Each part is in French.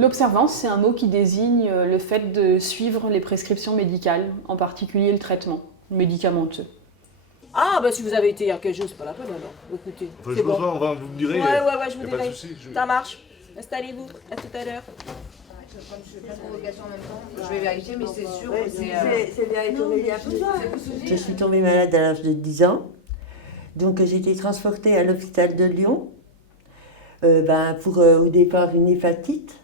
L'observance, c'est un mot qui désigne le fait de suivre les prescriptions médicales, en particulier le traitement médicamenteux. Ah, bah si vous avez été il y a quelques jours, c'est pas la peine alors. Écoutez, Enfin, c'est je bon. pense pas, enfin, vous me direz. Ouais, je vous y a pas de dirai. souci, Ça marche. Installez-vous. À tout à l'heure. Comme je fais plein de convocations en même temps, je vais vérifier, mais c'est sûr Ouais, que c'est bien étonné, il y a plus ça. Je suis tombée malade à l'âge de 10 ans. Donc j'ai été transportée à l'hôpital de Lyon pour au départ une hépatite.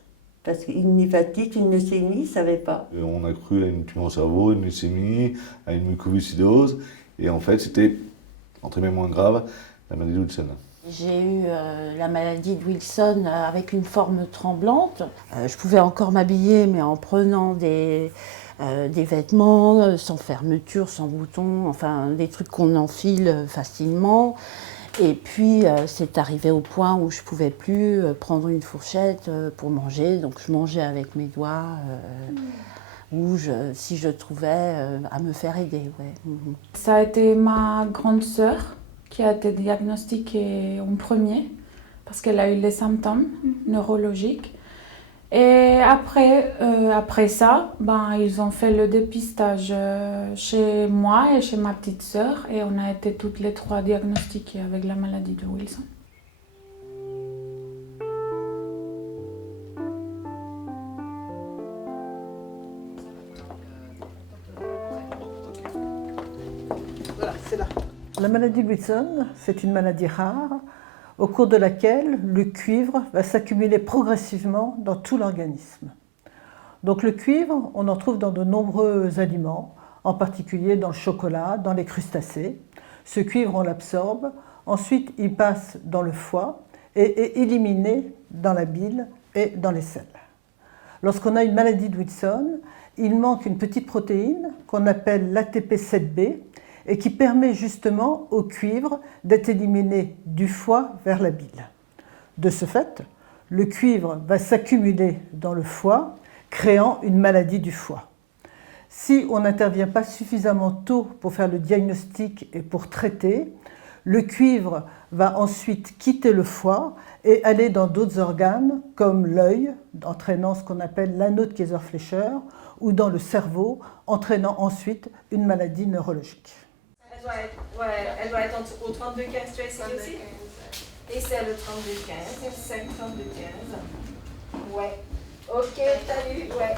Parce qu'une hépatite, une leucémie, ça ne savait pas. On a cru à une tumeur au cerveau, une leucémie, à une mucoviscidose. Et en fait, c'était, entre guillemets moins grave, la maladie de Wilson. J'ai eu la maladie de Wilson avec une forme tremblante. Je pouvais encore m'habiller, mais en prenant des vêtements sans fermeture, sans boutons, enfin des trucs qu'on enfile facilement. Et puis c'est arrivé au point où je ne pouvais plus prendre une fourchette pour manger, donc je mangeais avec mes doigts. Ou si je trouvais à me faire aider. Ouais. Ça a été ma grande sœur qui a été diagnostiquée en premier parce qu'elle a eu les symptômes neurologiques. Et après ça, ils ont fait le dépistage chez moi et chez ma petite sœur et on a été toutes les trois diagnostiquées avec la maladie de Wilson. Voilà, c'est là. La maladie de Wilson, c'est une maladie rare au cours de laquelle le cuivre va s'accumuler progressivement dans tout l'organisme. Donc le cuivre, on en trouve dans de nombreux aliments, en particulier dans le chocolat, dans les crustacés. Ce cuivre, on l'absorbe, ensuite il passe dans le foie et est éliminé dans la bile et dans les selles. Lorsqu'on a une maladie de Wilson, il manque une petite protéine qu'on appelle l'ATP7B, et qui permet justement au cuivre d'être éliminé du foie vers la bile. De ce fait, le cuivre va s'accumuler dans le foie, créant une maladie du foie. Si on n'intervient pas suffisamment tôt pour faire le diagnostic et pour traiter, le cuivre va ensuite quitter le foie et aller dans d'autres organes comme l'œil, entraînant ce qu'on appelle l'anneau de Kayser-Fleischer, ou dans le cerveau, entraînant ensuite une maladie neurologique. Elle doit être au 32-15, tu as essayé aussi? Et c'est le 32-15, c'est le 5-32-15. Ouais. Ok, salut, ouais.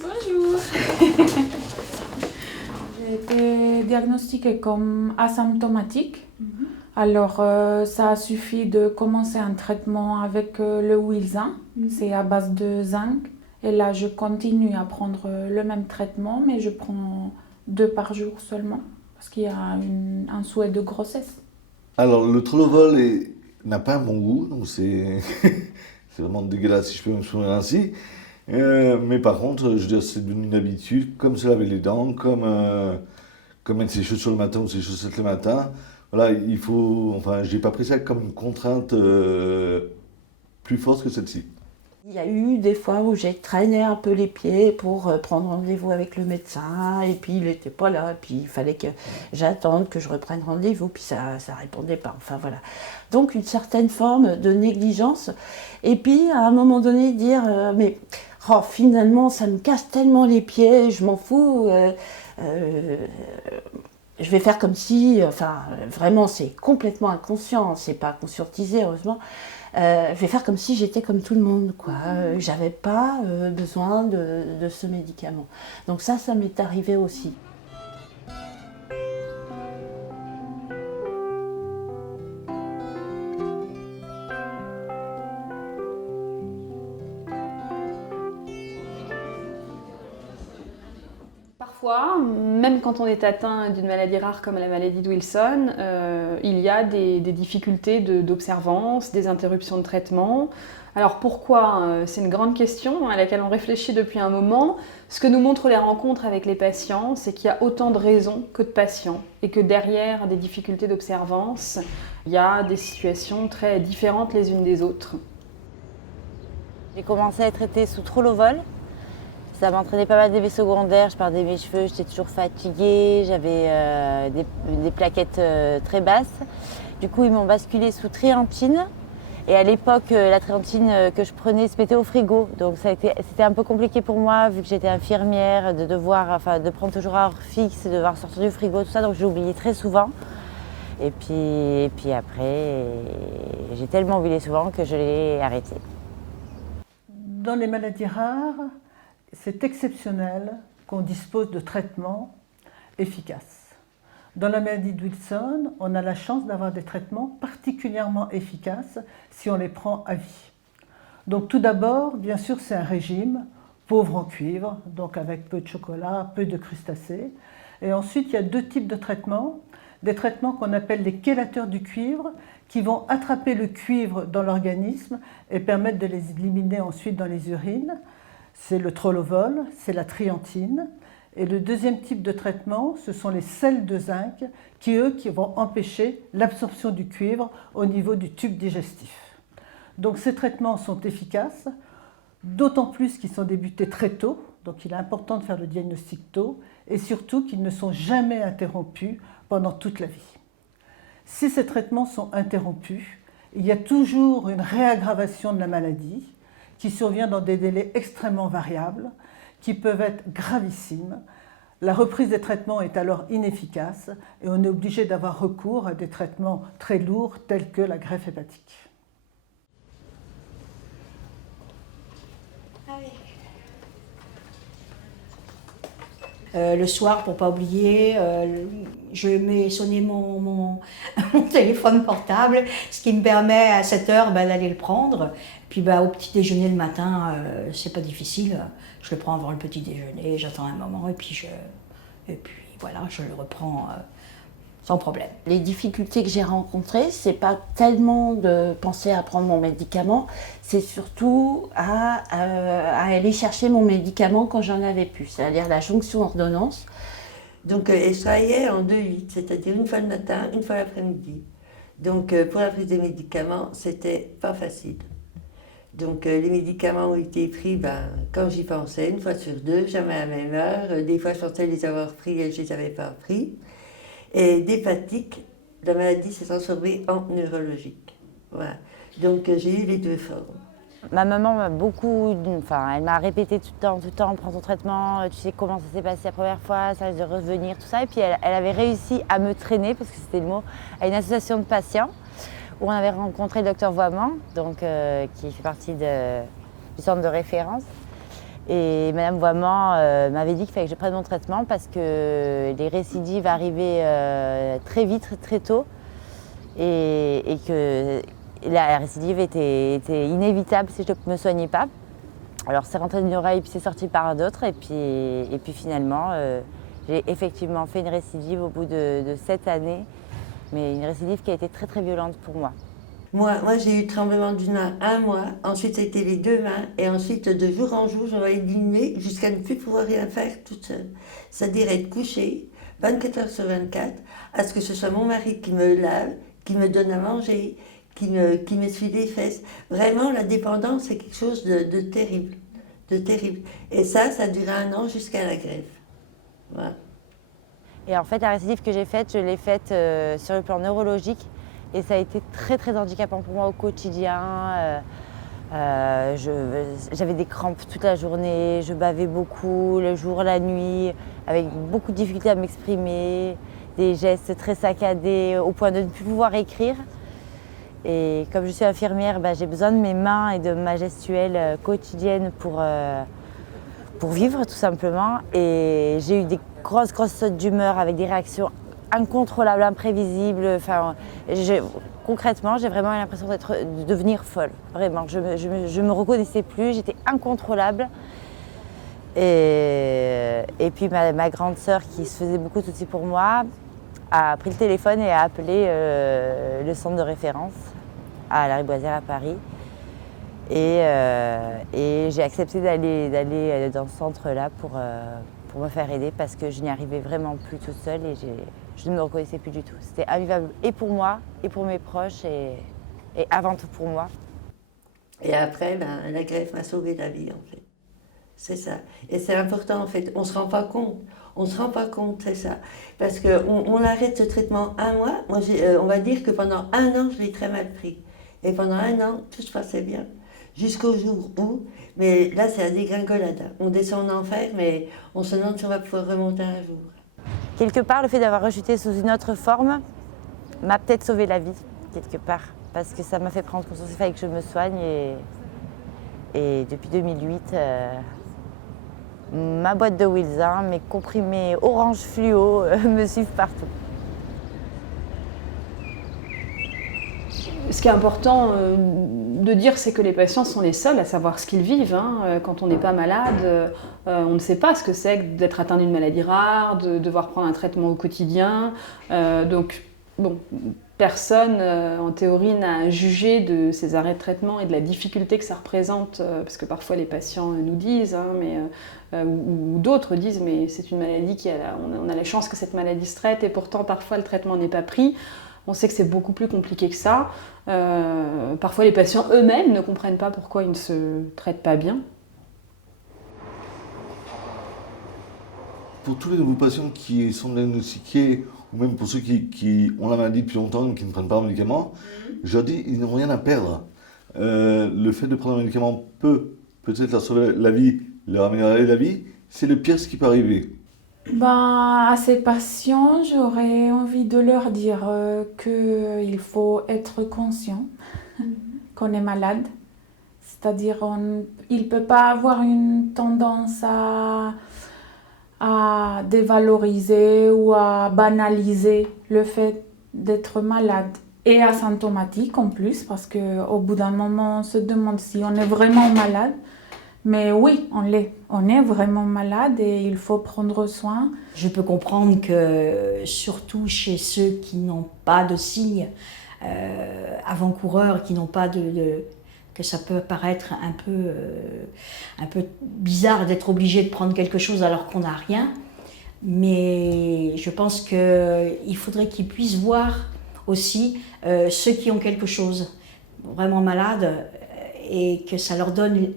Bonjour. J'ai été diagnostiquée comme asymptomatique. Alors, ça a suffi de commencer un traitement avec le Wilson. C'est à base de zinc. Et là, je continue à prendre le même traitement, mais je prends 2 par jour seulement, parce qu'il y a un souhait de grossesse. Alors, le Trolovol n'a pas un bon goût, donc c'est vraiment dégueulasse si je peux m'exprimer ainsi. Mais par contre, je veux dire, c'est devenu une habitude, comme se laver les dents, comme mettre ses chaussures le matin ou ses chaussettes le matin. Voilà, il faut. Enfin, j'ai pas pris ça comme une contrainte plus forte que celle-ci. Il y a eu des fois où j'ai traîné un peu les pieds pour prendre rendez-vous avec le médecin et puis il n'était pas là, et puis il fallait que j'attende que je reprenne rendez-vous, puis ça répondait pas, enfin voilà. Donc une certaine forme de négligence et puis à un moment donné dire mais finalement ça me casse tellement les pieds, je m'en fous, je vais faire comme si, vraiment c'est complètement inconscient, c'est pas conscientisé heureusement. Je vais faire comme si j'étais comme tout le monde, quoi. J'avais pas besoin de ce médicament. Donc ça m'est arrivé aussi. Parfois, même quand on est atteint d'une maladie rare comme la maladie de Wilson, il y a des difficultés d'observance, des interruptions de traitement. Alors pourquoi? C'est une grande question à laquelle on réfléchit depuis un moment. Ce que nous montrent les rencontres avec les patients, c'est qu'il y a autant de raisons que de patients et que derrière des difficultés d'observance, il y a des situations très différentes les unes des autres. J'ai commencé à être traitée sous Trolovol. Ça m'entraînait pas mal d'effets secondaires, je perdais mes cheveux, j'étais toujours fatiguée, j'avais des plaquettes très basses. Du coup, ils m'ont basculée sous Triantine Et à l'époque, la tréantine que je prenais se mettait au frigo. Donc c'était un peu compliqué pour moi, vu que j'étais infirmière, de prendre toujours à heure fixe, de devoir sortir du frigo, tout ça. Donc j'ai oublié très souvent. Et puis après, j'ai tellement oublié souvent que je l'ai arrêté. Dans les maladies rares, c'est exceptionnel qu'on dispose de traitements efficaces. Dans la maladie de Wilson, on a la chance d'avoir des traitements particulièrement efficaces si on les prend à vie. Donc tout d'abord, bien sûr, c'est un régime pauvre en cuivre, donc avec peu de chocolat, peu de crustacés. Et ensuite, il y a deux types de traitements. Des traitements qu'on appelle les chélateurs du cuivre, qui vont attraper le cuivre dans l'organisme et permettre de les éliminer ensuite dans les urines. C'est le Trolovol, c'est la triantine. Et le deuxième type de traitement, ce sont les sels de zinc qui vont empêcher l'absorption du cuivre au niveau du tube digestif. Donc ces traitements sont efficaces, d'autant plus qu'ils sont débutés très tôt, donc il est important de faire le diagnostic tôt, et surtout qu'ils ne sont jamais interrompus pendant toute la vie. Si ces traitements sont interrompus, il y a toujours une réaggravation de la maladie qui survient dans des délais extrêmement variables, qui peuvent être gravissimes. La reprise des traitements est alors inefficace et on est obligé d'avoir recours à des traitements très lourds tels que la greffe hépatique. Le soir, pour ne pas oublier, je mets sonner mon téléphone portable, ce qui me permet à 7 heures d'aller le prendre. Puis au petit déjeuner le matin, c'est pas difficile, je le prends avant le petit déjeuner, j'attends un moment et puis voilà, je le reprends sans problème. Les difficultés que j'ai rencontrées, c'est pas tellement de penser à prendre mon médicament, c'est surtout à aller chercher mon médicament quand j'en avais plus, c'est-à-dire la jonction ordonnance. Donc je travaillais en 2-8, c'est-à-dire une fois le matin, une fois l'après-midi. Donc pour la prise des médicaments, c'était pas facile. Donc les médicaments ont été pris quand j'y pensais, une fois sur deux, jamais à la même heure. Des fois je pensais les avoir pris et je ne les avais pas pris. Et d'hépatique, la maladie s'est transformée en neurologique. Voilà. Donc j'ai eu les deux formes. Ma maman elle m'a répété tout le temps, prends ton traitement, tu sais comment ça s'est passé la première fois, ça risque de revenir, tout ça. Et puis elle avait réussi à me traîner, parce que c'était le mot, à une association de patients, où on avait rencontré le docteur Voiman, qui fait partie du centre de référence. Et Madame Voiman m'avait dit qu'il fallait que je prenne mon traitement parce que les récidives arrivaient très vite, très tôt, et que la récidive était inévitable si je ne me soignais pas. Alors c'est rentré d'une oreille, puis c'est sorti par d'autres, et puis finalement, j'ai effectivement fait une récidive au bout de 7 années, mais une récidive qui a été très très violente pour moi. Moi j'ai eu tremblement d'une main un mois, ensuite c'était les deux mains, et ensuite de jour en jour, je voyais diminuer jusqu'à ne plus pouvoir rien faire toute seule. C'est-à-dire être couchée 24 heures sur 24, à ce que ce soit mon mari qui me lave, qui me donne à manger, qui m'essuie les fesses. Vraiment, la dépendance, c'est quelque chose de terrible, de terrible. Et ça a duré 1 an jusqu'à la greffe. Voilà. Et en fait, la récidive que j'ai faite, je l'ai faite sur le plan neurologique. Et ça a été très très handicapant pour moi au quotidien. J'avais des crampes toute la journée, je bavais beaucoup, le jour, la nuit, avec beaucoup de difficultés à m'exprimer, des gestes très saccadés, au point de ne plus pouvoir écrire. Et comme je suis infirmière, j'ai besoin de mes mains et de ma gestuelle quotidienne pour vivre tout simplement. Et j'ai eu des grosses sautes d'humeur avec des réactions incontrôlables, imprévisibles. Concrètement, j'ai vraiment l'impression de devenir folle. Vraiment, je me reconnaissais plus, j'étais incontrôlable. Et puis ma grande sœur, qui se faisait beaucoup de soucis pour moi, a pris le téléphone et a appelé le centre de référence à la Riboisière à Paris. Et j'ai accepté d'aller dans ce centre-là pour me faire aider, parce que je n'y arrivais vraiment plus toute seule et je ne me reconnaissais plus du tout. C'était invivable et pour moi, et pour mes proches, et avant tout pour moi. Et après, la greffe m'a sauvé la vie, en fait. C'est ça. Et c'est important, en fait. On ne se rend pas compte. On ne se rend pas compte, c'est ça. Parce qu'on arrête ce traitement 1 mois. Moi, on va dire que pendant 1 an, je l'ai très mal pris. Et pendant 1 an, tout se passait bien. Jusqu'au jour où, mais là c'est la dégringolade. On descend en enfer, mais on se demande si on va pouvoir remonter un jour. Quelque part, le fait d'avoir rechuté sous une autre forme m'a peut-être sauvé la vie, quelque part. Parce que ça m'a fait prendre conscience qu'il fallait que je me soigne. Et depuis 2008, ma boîte de Wilson, mes comprimés orange fluo me suivent partout. Ce qui est important de dire, c'est que les patients sont les seuls à savoir ce qu'ils vivent. Hein. Quand on n'est pas malade, on ne sait pas ce que c'est d'être atteint d'une maladie rare, de devoir prendre un traitement au quotidien. Donc, bon, personne, en théorie, n'a à juger de ces arrêts de traitement et de la difficulté que ça représente, parce que parfois les patients nous disent, hein, ou d'autres disent, mais c'est une maladie on a la chance que cette maladie se traite, et pourtant parfois le traitement n'est pas pris. On sait que c'est beaucoup plus compliqué que ça. Parfois, les patients eux-mêmes ne comprennent pas pourquoi ils ne se traitent pas bien. Pour tous les nouveaux patients qui sont diagnostiqués, ou même pour ceux qui ont la maladie depuis longtemps et qui ne prennent pas de médicaments, je leur dis, ils n'ont rien à perdre. Le fait de prendre un médicament peut peut-être leur sauver la vie, leur améliorer la vie. C'est le pire ce qui peut arriver. Ben, à ces patients, j'aurais envie de leur dire qu'il faut être conscient qu'on est malade. C'est-à-dire il ne peut pas avoir une tendance à dévaloriser ou à banaliser le fait d'être malade et asymptomatique en plus, parce qu'au bout d'un moment, on se demande si on est vraiment malade. Mais oui, on l'est. On est vraiment malade et il faut prendre soin. Je peux comprendre que, surtout chez ceux qui n'ont pas de signes avant-coureurs, qui n'ont pas que ça peut paraître un peu bizarre d'être obligé de prendre quelque chose alors qu'on n'a rien. Mais je pense qu'il faudrait qu'ils puissent voir aussi ceux qui ont quelque chose vraiment malade et que ça leur donne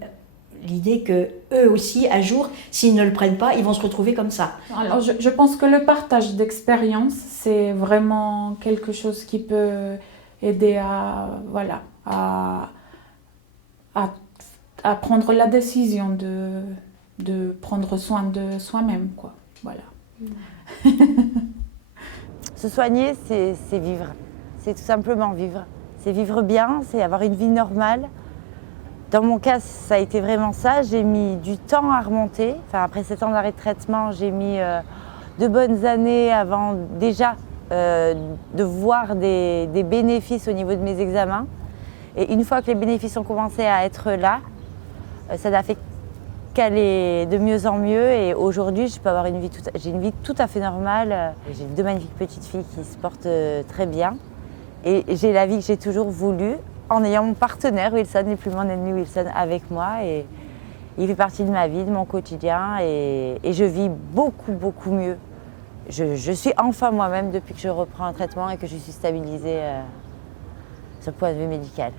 l'idée que eux aussi, un jour, s'ils ne le prennent pas, ils vont se retrouver comme ça. Alors, je pense que le partage d'expérience, c'est vraiment quelque chose qui peut aider à prendre la décision de prendre soin de soi-même, quoi. Voilà. Se soigner, c'est vivre. C'est tout simplement vivre. C'est vivre bien, c'est avoir une vie normale. Dans mon cas, ça a été vraiment ça. J'ai mis du temps à remonter. Enfin, après 7 ans d'arrêt de traitement, j'ai mis 2 bonnes années avant déjà de voir des bénéfices au niveau de mes examens. Et une fois que les bénéfices ont commencé à être là, ça n'a fait qu'aller de mieux en mieux. Et aujourd'hui, je peux avoir j'ai une vie tout à fait normale. J'ai 2 magnifiques petites filles qui se portent très bien. Et j'ai la vie que j'ai toujours voulu, en ayant mon partenaire Wilson, n'est plus mon ennemi Wilson, avec moi. Et il fait partie de ma vie, de mon quotidien. Et je vis beaucoup, beaucoup mieux. Je suis enfin moi-même depuis que je reprends un traitement et que je suis stabilisée sur le point de vue médical.